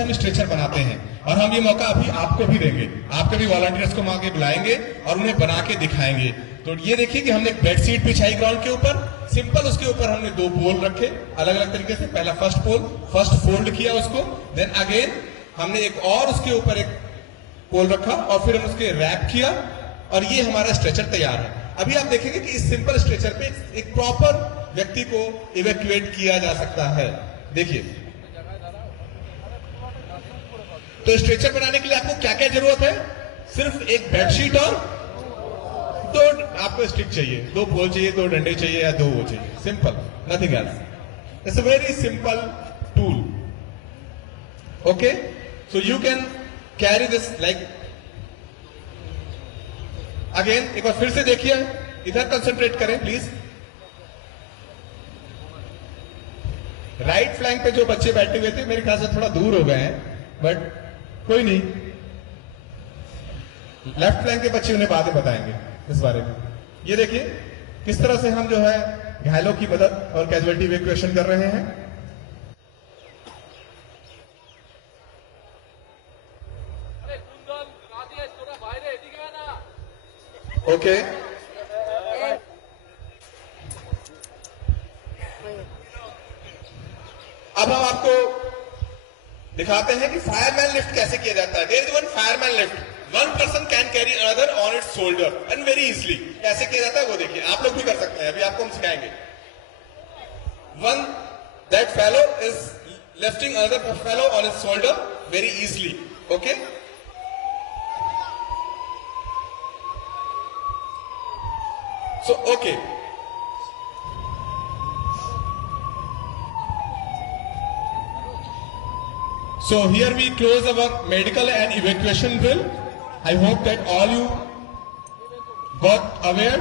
से हम स्ट्रेचर बनाते हैं, और हम ये मौका अभी आपको भी देंगे, आपके भी वॉलंटियर्स को आगे बुलाएंगे और उन्हें बना के दिखाएंगे। तो ये देखिए कि हमने एक बेड शीट बिछाई ग्राउंड के ऊपर, सिंपल, उसके ऊपर हमने 2 पोल रखे अलग अलग तरीके से। पहला फर्स्ट पोल, फर्स्ट फोल्ड किया उसको, देन अगेन हमने एक और उसके ऊपर एक पोल रखा और फिर हम उसके रैप किया, और ये हमारा स्ट्रेचर तैयार है। अभी आप देखेंगे कि इस सिंपल स्ट्रेचर पे एक प्रॉपर व्यक्ति को इवैक्यूएट किया जा सकता है। देखिए, तो स्ट्रेचर बनाने के लिए आपको क्या क्या जरूरत है? सिर्फ एक बेडशीट और 2 आपको स्टिक चाहिए, 2 पोल चाहिए, 2 डंडे चाहिए या 2 वो चाहिए, simple, nothing else. It's a very simple tool. Okay, so you can carry this like. Again एक बार फिर से देखिए, इधर कंसंट्रेट करें प्लीज। राइट फ्लैंक पे जो बच्चे बैठे हुए थे मेरे ख्याल से थोड़ा दूर हो गए हैं, बट कोई नहीं, लेफ्ट फ्लैंक के बच्चे उन्हें बाद में बताएंगे इस बारे में। ये देखिए किस तरह से हम जो है घायलों की मदद और कैजुअलिटी इवैक्यूएशन कर रहे हैं। ओके, अब हम आपको दिखाते हैं कि फायरमैन लिफ्ट कैसे किया जाता है। There is one fireman lift, 1 person can carry another on its shoulder and very easily. कैसे किया जाता है वो देखिए, आप लोग भी कर सकते हैं, अभी आपको हम सिखाएंगे। One that fellow is lifting another fellow on its shoulder very easily. Okay, so okay, so here we close our medical and evacuation drill. I hope that all you got aware.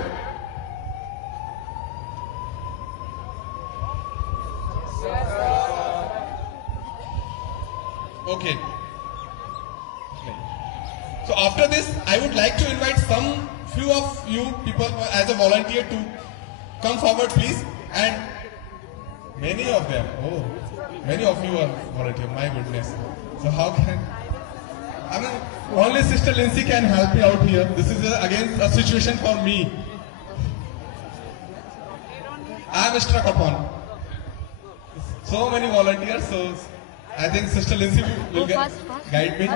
Okay, so after this I would like to invite some few of you people as a volunteer to come forward please, and many of them, oh, many of you are volunteer, my goodness. So how can, I mean, only Sister Lindsay can help me out here. This is again a situation for me. I am struck upon so many volunteers, so I think Sister Lindsay will guide me.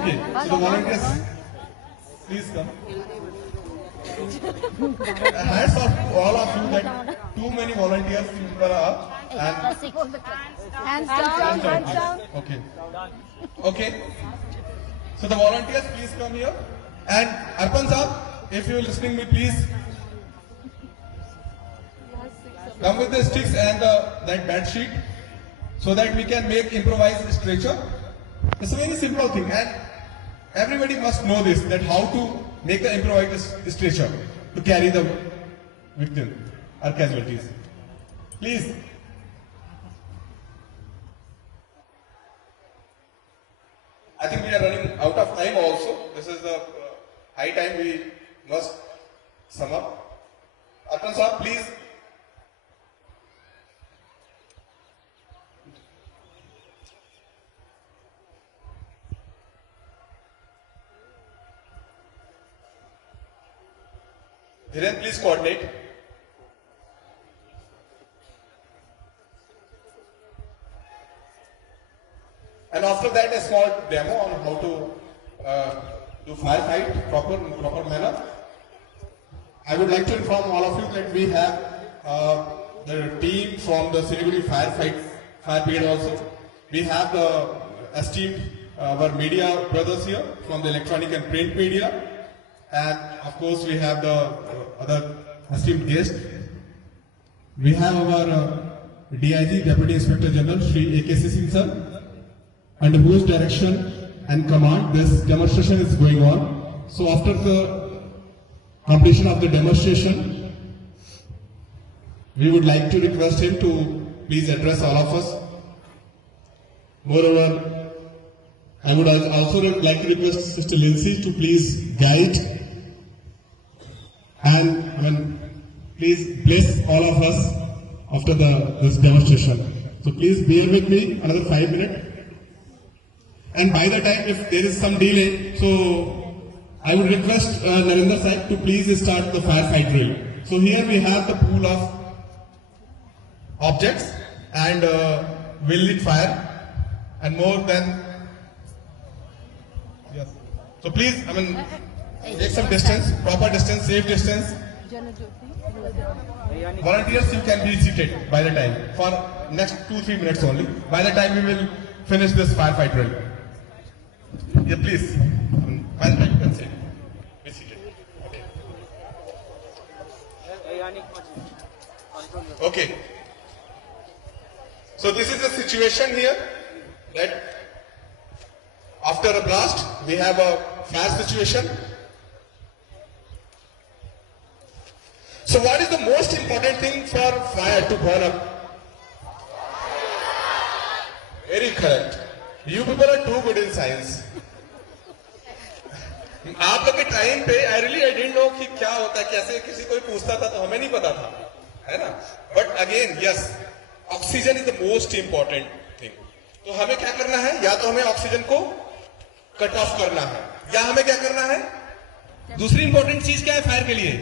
Okay, so the volunteers, please come. Hats off to all of you that too many volunteers people are, and Hands down. Okay, okay. So the volunteers, please come here. And Arpan Saab, if you are listening me, please come with the sticks and that bed sheet, so that we can make improvised stretcher. It's a very simple thing, and everybody must know this, that how to make the improvised stretcher to carry the victim or casualties. Please. I think we are running out of time also. This is the high time we must sum up. Arpan Saab, please. Dhiren, please coordinate. And after that, a small demo on how to do firefight in proper manner. I would like to inform all of you that we have the team from the Siliguri fire brigade also. We have the esteemed our media brothers here from the electronic and print media. And of course, we have the other esteemed guest. We have our DIG, Deputy Inspector General, Shri A.K.C. Singh sir, under whose direction and command this demonstration is going on. So after the completion of the demonstration, we would like to request him to please address all of us. Moreover, I would also like to request Sister Lindsay to please guide and please bless all of us after this demonstration. So please bear with me another 5 minutes. And by the time, if there is some delay, so I would request Narendra Saib to please start the firefight drill. So here we have the pool of objects and will lit fire and more than yes. So please, I mean, take some distance, proper distance, safe distance. Volunteers, you can be seated by the time for next 2-3 minutes only. By the time we will finish this firefight drill. Yeah, please. By the time you can sit. Be seated. Okay. Okay. So this is the situation here that after a blast we have a fire situation. So what is the most important thing for fire to burn up? Very correct. You people are too good in science. आप लोग के टाइम पे I didn't know कि क्या होता है, कैसे किसी कोई पूछता था तो हमें नहीं पता था, है ना. But again yes, oxygen is the most important thing. तो हमें क्या करना है, या तो हमें ऑक्सीजन को कट ऑफ करना है या हमें क्या करना है. दूसरी इंपॉर्टेंट चीज क्या है फायर के लिए?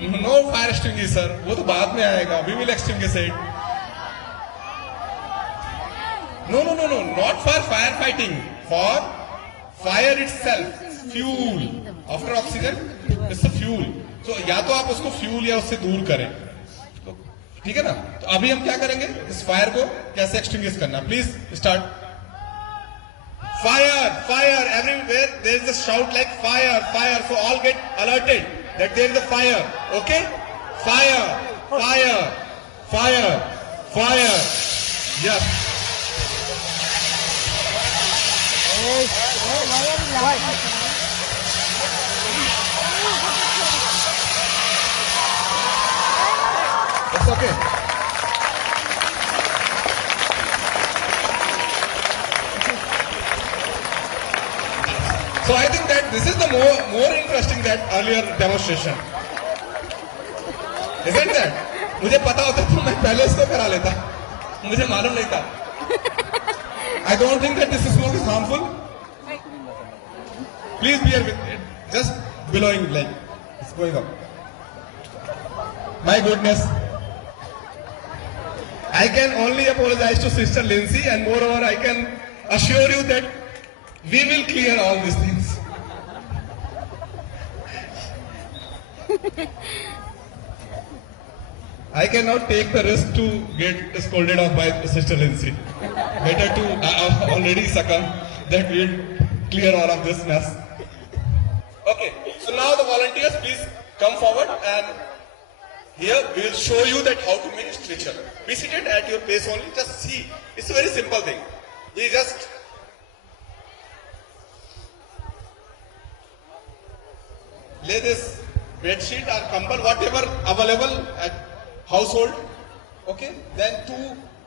नो फायर एक्सटिंग्विशर, वो तो बाद में आएगा. We will extinguish it. No no no no, not for fire fighting, for fire itself, fuel. After oxygen it's a fuel. तो या तो आप उसको फ्यूल या उससे दूर करें, तो ठीक है ना. तो अभी हम क्या करेंगे, इस फायर को कैसे एक्सटिंग्विश करना. Please start. Fire fire, everywhere there is a shout like fire fire, so all get alerted that there is a fire. Okay, fire fire fire fire. Yes. It's okay. So I think that this is the more interesting that earlier demonstration. Isn't that? मुझे पता होता तो मैं पहले इसको करा लेता, मुझे मालूम नहीं था. I don't think that this smoke is harmful. Please bear with it. Just billowing like it's going up. My goodness. I can only apologize to Sister Lindsay, and moreover I can assure you that we will clear all these things. I cannot take the risk to get scolded off by Sister Lindsay. Better to already succumb that we'll clear all of this mess. Okay, so now the volunteers please come forward, and here we will show you that how to make a stretcher. Be seated at your place only. Just see, it's a very simple thing. We just lay this bed sheet or kambal, whatever available at household. Okay, then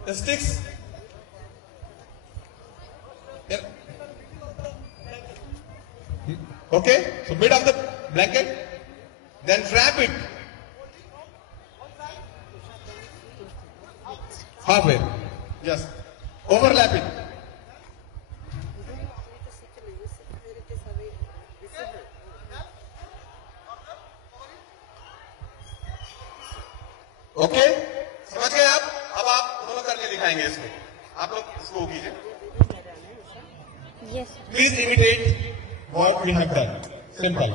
2 sticks. Yeah. Okay, so bit of the blanket, then wrap it halfway. Just overlap it. Okay, समझ गए आप? अब आप दोनों करके दिखाएंगे इसको. आप लोग इसको कीजिए. Yes. Please imitate what we have done. Simple.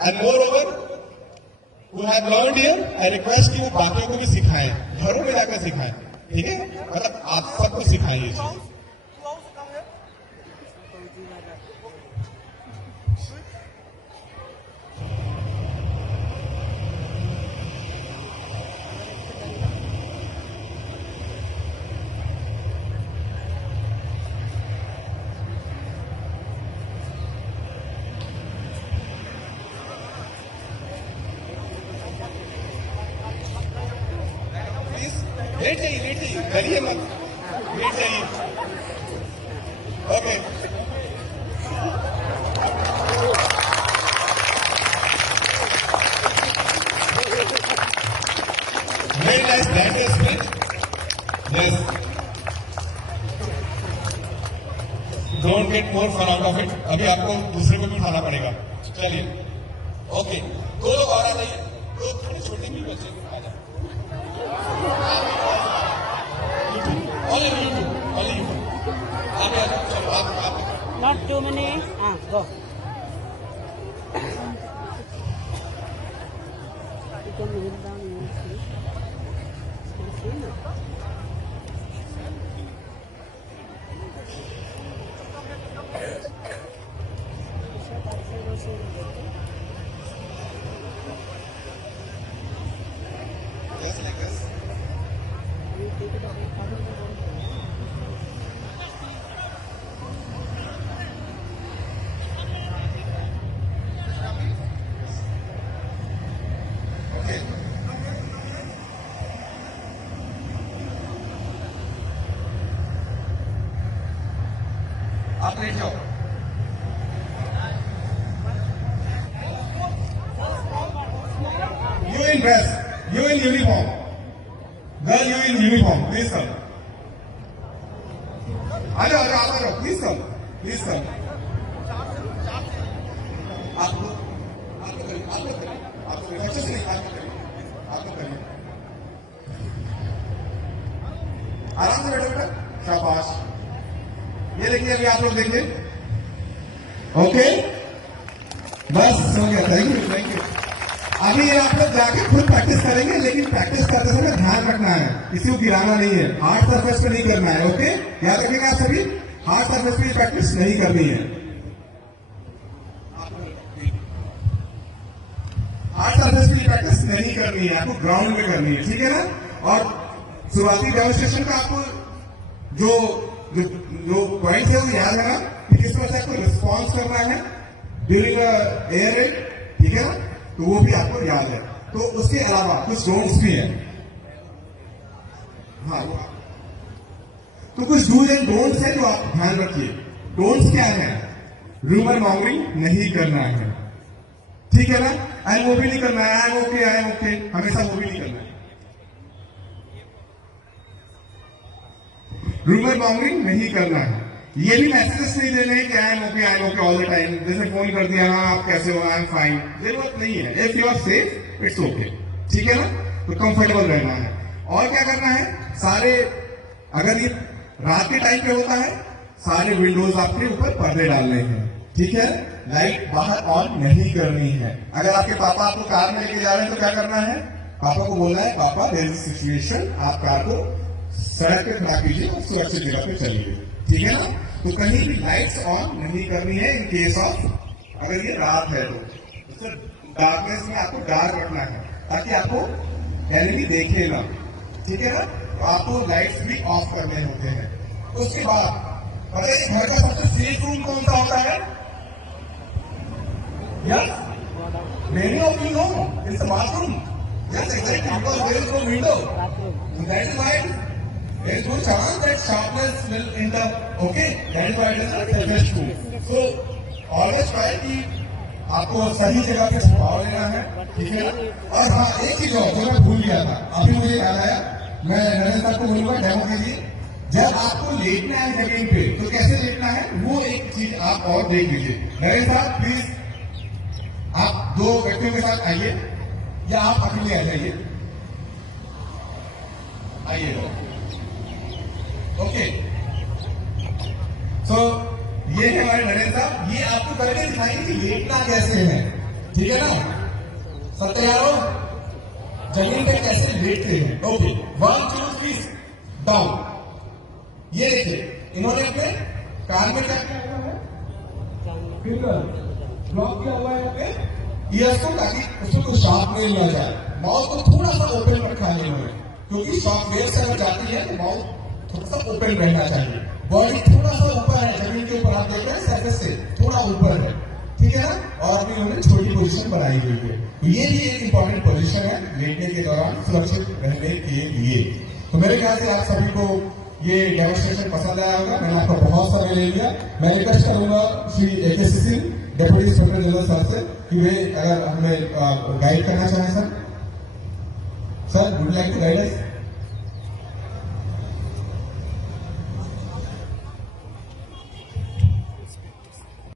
And moreover, who have learned here, I request you बाकियों को भी सिखाएं, घरों में जाकर सिखाएं. ठीक है? मतलब आप सबको सिखाएं ये चीज. लेट जाइए, करिए मत, लेट जाइए. Okay, very nice, that is speech. Yes. Don't get more fun out of it. अभी आपको दूसरे को भी उठाना पड़ेगा। चलिए, ओके, 2 लोग और आ जाइए, 2 थोड़े छोटे भी बच्चे आ जाए। ओनली यू आगे आ जाओ। चलो आप Not too many. Go. You can kneel down and you see. You see now. just like this. Okay. आप लेट जाओ। You in dress, you in uniform. Girl, you in uniform. Please come. आ जाओ, please come. Please come. आप लोग करिए, अच्छे से नहीं, आप लोग करिए। आराम से बैठो बेटा, शाबाश। ये देखिए, अभी आप लोग देखिए। ओके, बस हो गया। Thank you. अभी ये आप लोग जाके खुद प्रैक्टिस करेंगे, लेकिन प्रैक्टिस करते समय ध्यान रखना है, किसी को गिराना नहीं है, हार्ड सरफेस पे नहीं करना है। ओके, याद रखिएगा आप सभी, हार्ड सरफेस पे प्रैक्टिस नहीं करनी है, हार्ड सरफेस पे प्रैक्टिस नहीं करनी है, आपको ग्राउंड में करनी है, ठीक है ना। और शुरुआती डेमोन्स्ट्रेशन का आपको जो पॉइंट है वो याद है ना, कि किस तरह से आपको रिस्पॉन्स करना है ड्यूरिंग एयर रेड, ठीक है ना, तो वो भी आपको याद है। तो उसके अलावा कुछ डोंट्स भी हैं। हाँ, तो कुछ डूज एंड डोंट्स है जो आप ध्यान रखिए। डोंट्स क्या है? रूमर मॉन्गरिंग नहीं करना है, ठीक है ना। आई वो भी नहीं करना है, आई ओके, हमेशा वो भी नहीं करना है। रूमर मॉन्गरिंग नहीं करना है। ये भी मैसेजेस नहीं देने कि I am okay all the time. जैसे फोन कर दिया, हाँ आप कैसे हो, आई एम फाइन, जरूरत नहीं है। If you are safe it's okay, ठीक है ना, तो कंफर्टेबल रहना है। और क्या करना है, सारे, अगर ये रात के टाइम पे होता है, सारे विंडोज आपके ऊपर पर्दे डालने हैं, ठीक है। लाइट बाहर ऑन नहीं करनी है। अगर आपके पापा आपको कार में लेके जा रहे हैं तो क्या करना है, पापा को बोलना है, पापा देयर इज सिचुएशन, आप कार को सड़क पे खड़ा कीजिए और सुरक्षित जगह पे चलिए, ठीक है ना। तो कहीं भी लाइट्स ऑन नहीं करनी है इन केस ऑफ, अगर ये रात है तो डार्कनेस में आपको डार्क रखना है ताकि आपको एनिमी देखे ना, ठीक है ना। तो आपको लाइट्स भी ऑफ करने होते हैं। उसके बाद पता है घर का सबसे सेफ रूम कौन सा होता है? Yes, many of you know it's a bathroom. Yes, exactly, because there is no window, that is why there is no chance that sharpness will enter. Okay, that is why it is the safest room. So always try कि आपको सही जगह पे छुपाव लेना है, ठीक है ना। और हाँ, एक चीज और जो मैं भूल गया था, अभी मुझे याद आया, मैं नरेंद्र साहब को बोलूंगा डेमो के लिए, जब आपको लेटना है जमीन पे तो कैसे लेटना है, वो एक चीज आप और देख लीजिए। नरेंद्र साहब प्लीज, आप 2 व्यक्तियों के साथ आइए या आप अकेले आ जाइए, आइए। ओके, सो ये है हमारे नरेंद्र साहब, ये आपको करके दिखाएंगे कि लेटना कैसे है, ठीक है ना। सत्यारो जमीन पे कैसे लेटते हैं। ओके, 1 2 3 डाउन। ये देखिए, इन्होंने अपने कान में क्या किया हुआ है, फिंगर ब्लॉक किया हुआ है अपने ईयर्स को, ताकि उसको शार्प नहीं मिल जाए। माउथ को थोड़ा सा ओपन रखा है इन्होंने, क्योंकि शॉक वेव से अगर जाती है तो माउथ थोड़ा सा ओपन रहना चाहिए। बॉडी थोड़ा सा ऊपर है जमीन के ऊपर, आप देख रहे हैं सरफेस से थोड़ा ऊपर है, ठीक है ना। और अभी उन्होंने छोटी पोजीशन बनाई हुई है, ये भी एक इंपॉर्टेंट पोजीशन है लेटने के दौरान सुरक्षित रहने के लिए। तो मेरे ख्याल से आप सभी को ये डेमोन्स्ट्रेशन पसंद आया होगा। मैंने आपको बहुत समय ले लिया। मैं रिक्वेस्ट करूंगा Shri AK Singh, deputy inspector general sir से, कि वे अगर हमें गाइड करना चाहें। Sir, would you like to guide us?